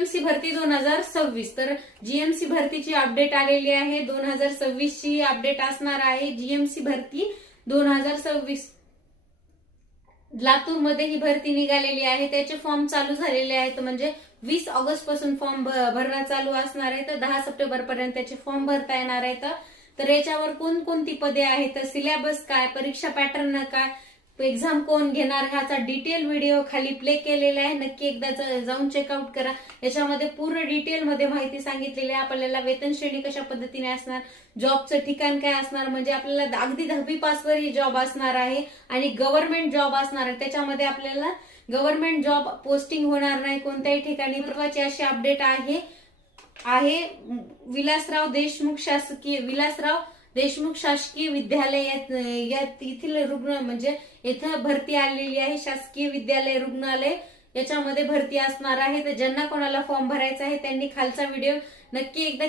GMC भरती 2026 तर GMC भरतीची अपडेट आलेली आहे. 2026 ची अपडेट असणार आहे. जीएमसी भरती 2026 लातूर मध्ये ही भरती निघालेली आहे. त्याचे फॉर्म चालू झालेले आहेत. म्हणजे 20 ऑगस्ट पासून फॉर्म भरणं चालू असणार आहे. तर 10 सप्टेंबर पर्यंत त्याचे फॉर्म भरता येणार आहेत. तर याच्यावर कोणकोणती पदे आहेत, सिलेबस काय, परीक्षा पॅटर्न काय, एक्झाम कोण घेणार, ह्याचा डिटेल व्हिडिओ खाली प्ले केलेला आहे. नक्की एकदा जाऊन चेकआउट करा. याच्यामध्ये पूर्ण डिटेल मध्ये माहिती सांगितलेली आहे. आपल्याला वेतन श्रेणी कशा पद्धतीने असणार, जॉबचं ठिकाण काय असणार, म्हणजे आपल्याला अगदी 10वी पासवर ही जॉब असणार आहे आणि गव्हर्नमेंट जॉब असणार आहे. त्याच्यामध्ये आपल्याला गव्हर्नमेंट जॉब पोस्टिंग होणार नाही कोणत्याही ठिकाणी. महत्त्वाची अशी अपडेट आहे विलासराव देशमुख शासकीय विद्यालय येथील रुग्ण म्हणजे इथं भरती आलेली आहे. शासकीय विद्यालय रुग्णालय याच्यामध्ये भरती असणार आहे. तर ज्यांना कोणाला फॉर्म भरायचा आहे त्यांनी खालचा व्हिडिओ नक्की एकदा